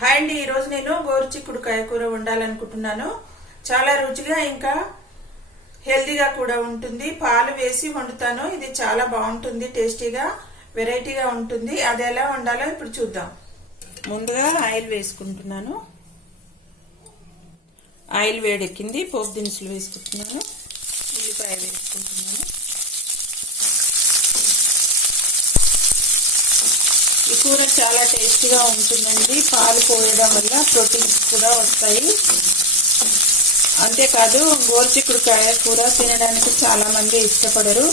Hi అండి ఈరోజు నేను గోరుచిక్కుడు కాయకూర వండాలనుకుంటున్నాను. చాలా రుచిగా ఇంకా హెల్దీగా కూడా ఉంటుంది. పాలు వేసి వండుతాను. ఇది చాలా బాగుంటుంది టేస్టీగా వెరైటీగా ఉంటుంది. అది ఎలా వండాలో ఇప్పుడు చూద్దాం. ముందుగా ఆయిల్ వేసుకుంటున్నాను. ఆయిల్ వేడెక్కింది పోపు దినుసులు వేసుకుంటున్నాను. ఉల్లిపాయ వేసుకుంటున్నాను. ఈ కూర చాలా టేస్టీగా ఉంటుందండి. పాలు పోయడం వల్ల ప్రోటీన్స్ కూడా వస్తాయి. అంతేకాదు గోరుచిక్కుడుకాయ కూర తినడానికి చాలా మంది ఇష్టపడరు.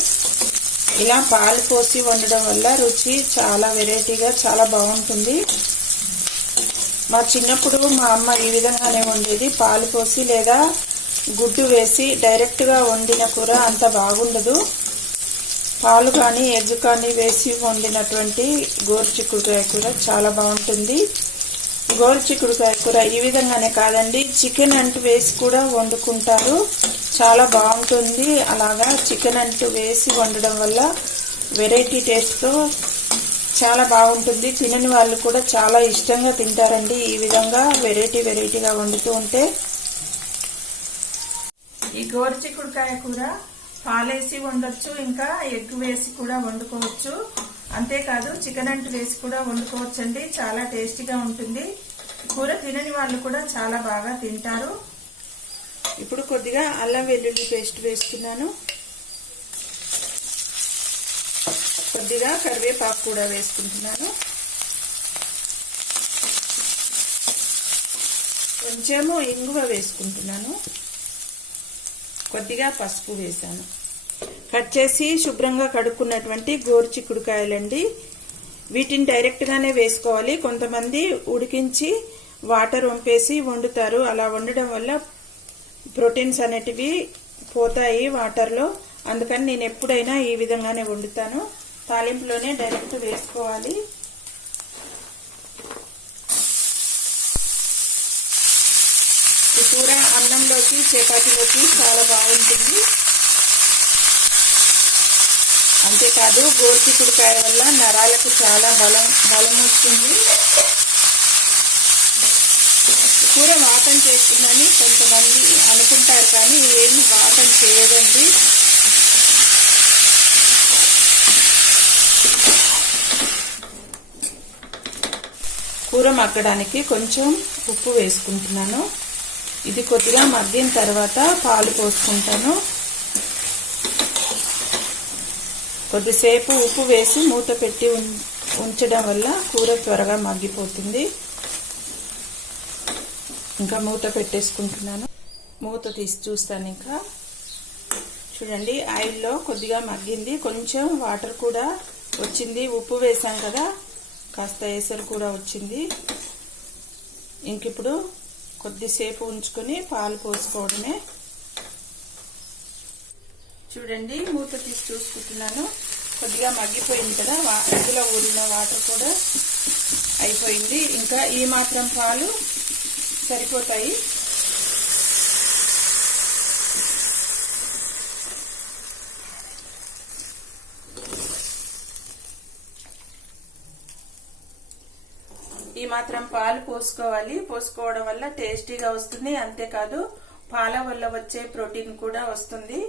ఇలా పాలు పోసి వండడం వల్ల రుచి చాలా వెరైటీగా చాలా బాగుంటుంది. మా చిన్నప్పుడు మా అమ్మ ఈ విధంగానే వండేది. పాలు పోసి లేదా గుడ్డు వేసి డైరెక్ట్గా వండిన కూర అంత బాగుండదు. పాలు కానీ ఎగ్ కానీ వేసి వండినటువంటి గోరుచిక్కుడుకాయ కూర చాలా బాగుంటుంది. గోరుచిక్కుడుకాయ కూర ఈ విధంగానే కాదండి. చికెన్ అంటు వేసి కూడా వండుకుంటారు. చాలా బాగుంటుంది. అలాగా చికెన్ అంటు వేసి వండడం వల్ల వెరైటీ టేస్ట్తో చాలా బాగుంటుంది. తినని వాళ్ళు కూడా చాలా ఇష్టంగా తింటారండి. ఈ విధంగా వెరైటీ వెరైటీగా వండుతూ ఉంటే. ఈ గోరుచిక్కుడుకాయ కూర పాలేసి వండొచ్చు ఇంకా ఎగ్ వేసి కూడా వండుకోవచ్చు. అంతేకాదు చికెన్ అంటు వేసి కూడా వండుకోవచ్చు అండి చాలా టేస్టీగా ఉంటుంది. కూర తినని వాళ్ళు కూడా చాలా బాగా తింటారు. ఇప్పుడు కొద్దిగా అల్లం వెల్లుల్లి పేస్ట్ వేసుకున్నాను కొద్దిగా కరివేపాకు కూడా వేసుకుంటున్నాను. కొంచెము ఇంగువ వేసుకుంటున్నాను. కొద్దిగా పసుపు వేసాను. కట్ చేసి శుభ్రంగా కడుక్కున్నటువంటి గోరు చిక్కుడుకాయలండి వీటిని డైరెక్ట్గానే వేసుకోవాలి. కొంతమంది ఉడికించి వాటర్ వంపేసి వండుతారు. అలా వండడం వల్ల ప్రోటీన్స్ అనేటివి పోతాయి వాటర్లో. అందుకని నేను ఎప్పుడైనా ఈ విధంగానే వండుతాను. తాలింపులోనే డైరెక్ట్ వేసుకోవాలి. ఈ కూర అన్నంలోకి చపాతీలోకి చాలా బాగుంటుంది. అంతేకాదు గోరుచిక్కుడుకాయ వల్ల నరాలకు చాలా బలం బలం వస్తుంది. కూర వాతం చేస్తుందని కొంతమంది అనుకుంటారు కానీ ఏమి వాతం చేయదండి కూర మగ్గడానికి కొంచెం ఉప్పు వేసుకుంటున్నాను. ఇది కొద్దిగా మగ్గిన తర్వాత పాలు పోసుకుంటాను. కొద్దిసేపు ఉప్పు వేసి మూత పెట్టి ఉంచడం వల్ల కూర త్వరగా మగ్గిపోతుంది. ఇంకా మూత పెట్టేసుకుంటున్నాను. మూత తీసి చూస్తాను ఇంకా. చూడండి ఆయిల్లో కొద్దిగా మగ్గింది. కొంచెం వాటర్ కూడా వచ్చింది. ఉప్పు వేసాం కదా కాస్త ఎసరు కూడా వచ్చింది. ఇంక ఇప్పుడు కొద్దిసేపు ఉంచుకొని పాలు పోసుకోవడమే. చూడండి మూత తీసి చూసుకుంటున్నాను. కొద్దిగా మగ్గిపోయింది కదా అందులో ఊరిన వాటర్ కూడా అయిపోయింది. ఇంకా ఈ మాత్రం పాలు సరిపోతాయి. ఈ మాత్రం పాలు పోసుకోవాలి. పోసుకోవడం వల్ల టేస్టీగా వస్తుంది. అంతేకాదు పాల వల్ల వచ్చే ప్రోటీన్ కూడా వస్తుంది.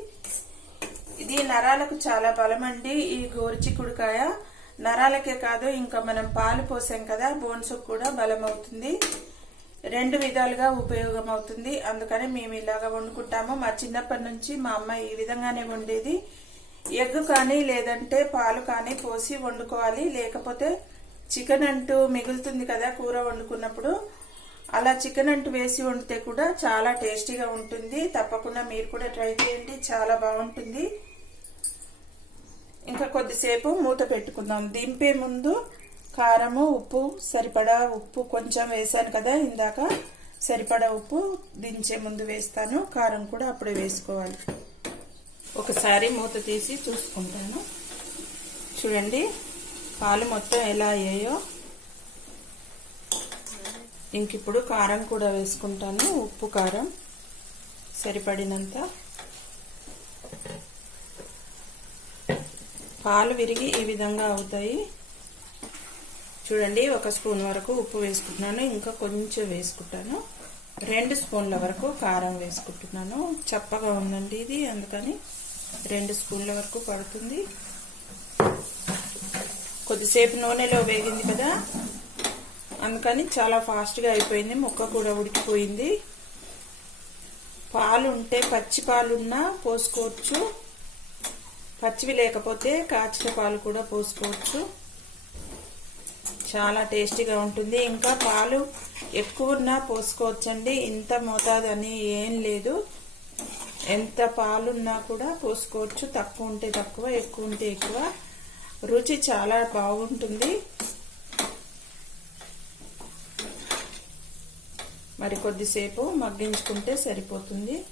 ఇది నరాలకు చాలా బలం అండి ఈ గోరుచిక్కుడుకాయ నరాలకే కాదు ఇంకా మనం పాలు పోసాం కదా బోన్స్ కూడా బలం అవుతుంది రెండు విధాలుగా ఉపయోగం అవుతుంది అందుకని మేము ఇలాగ వండుకుంటాము. మా చిన్నప్పటి నుంచి మా అమ్మ ఈ విధంగానే వండేది. ఎగ్ కానీ లేదంటే పాలు కానీ పోసి వండుకోవాలి. లేకపోతే చికెన్ అంటూ మిగులుతుంది కదా కూర వండుకున్నప్పుడు. అలా చికెన్ అంటూ వేసి వండితే కూడా చాలా టేస్టీగా ఉంటుంది. తప్పకుండా మీరు కూడా ట్రై చేయండి. చాలా బాగుంటుంది. ఇంకా కొద్దిసేపు మూత పెట్టుకుందాం. దింపే ముందు కారము ఉప్పు సరిపడా ఉప్పు కొంచెం వేసాను కదా ఇందాక సరిపడా ఉప్పు దించే ముందు వేస్తాను. కారం కూడా అప్పుడే వేసుకోవాలి. ఒకసారి మూత తీసి చూసుకుంటాను. చూడండి పాలు మొత్తం ఎలా అయ్యాయో. ఇంక ఇప్పుడు కారం కూడా వేసుకుంటాను. ఉప్పు కారం సరిపడినంత. పాలు విరిగి ఈ విధంగా అవుతాయి. చూడండి ఒక స్పూన్ వరకు ఉప్పు వేసుకుంటున్నాను ఇంకా కొంచెం వేసుకుంటాను. రెండు స్పూన్ల వరకు కారం వేసుకుంటున్నాను. చప్పగా ఉందండి ఇది అందుకని రెండు స్పూన్ల వరకు పడుతుంది. కొద్దిసేపు నూనెలో వేగింది కదా అందుకని చాలా ఫాస్ట్గా అయిపోయింది ముక్క కూడా ఉడికిపోయింది. పాలు ఉంటే పచ్చి పాలున్నా పోసుకోవచ్చు. పచ్చివి లేకపోతే కాచిన పాలు కూడా పోసుకోవచ్చు. చాలా టేస్టీగా ఉంటుంది. ఇంకా పాలు ఎక్కువ ఉన్నా పోసుకోవచ్చండి. ఇంత మోతాదు అని ఏం లేదు. ఎంత పాలున్నా కూడా పోసుకోవచ్చు. తక్కువ ఉంటే తక్కువ ఎక్కువ ఉంటే ఎక్కువ. రుచి చాలా బాగుంటుంది. మరి కొద్దిసేపు మగ్గించుకుంటే సరిపోతుంది.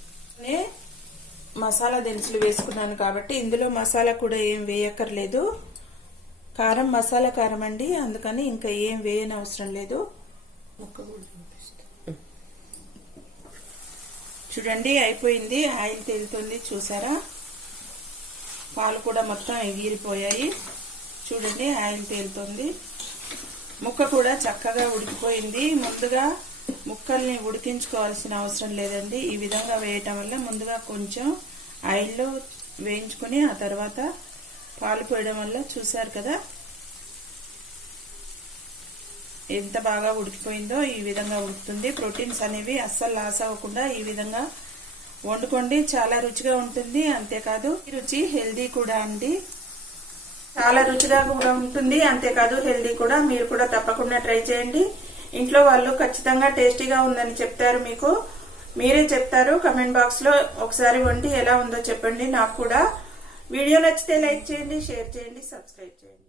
మసాలా దినుసులు వేసుకున్నాను కాబట్టి ఇందులో మసాలా కూడా ఏం వేయక్కర్లేదు. కారం మసాలా కారం అండి. అందుకని ఇంకా ఏం వేయని అవసరం లేదు చూడండి అయిపోయింది. ఆయిల్ తేలుతుంది. చూసారా? పాలు కూడా మొత్తం ఎగిరిపోయాయి. చూడండి ఆయిల్ తేలుతుంది. ముక్క కూడా చక్కగా ఉడికిపోయింది. ముందుగా ముక్కల్ని ఉడికించుకోవాల్సిన అవసరం లేదండి. ఈ విధంగా వేయటం వల్ల ముందుగా కొంచెం ఆయిల్లో వేయించుకొని ఆ తర్వాత పాలు పోయడం వల్ల చూశారు కదా ఎంత బాగా ఉడికిపోయిందో ఈ విధంగా ఉడుకుతుంది. ప్రోటీన్స్ అనేవి అస్సలు లాస్ అవ్వకుండా ఈ విధంగా వండుకోండి. చాలా రుచిగా ఉంటుంది. అంతేకాదు రుచి హెల్దీ కూడా అండి. చాలా రుచిగా కూడా ఉంటుంది. అంతేకాదు హెల్దీ కూడా. మీరు కూడా తప్పకుండా ట్రై చేయండి. ఇంట్లో వాళ్ళు ఖచ్చితంగా టేస్టీగా ఉందని చెప్తారు మీకు. మీరే చెప్తారు కమెంట్ బాక్స్లో ఒకసారి వండి ఎలా ఉందో చెప్పండి. నాకు కూడా వీడియో నచ్చితే లైక్ చేయండి షేర్ చేయండి సబ్స్క్రైబ్ చేయండి.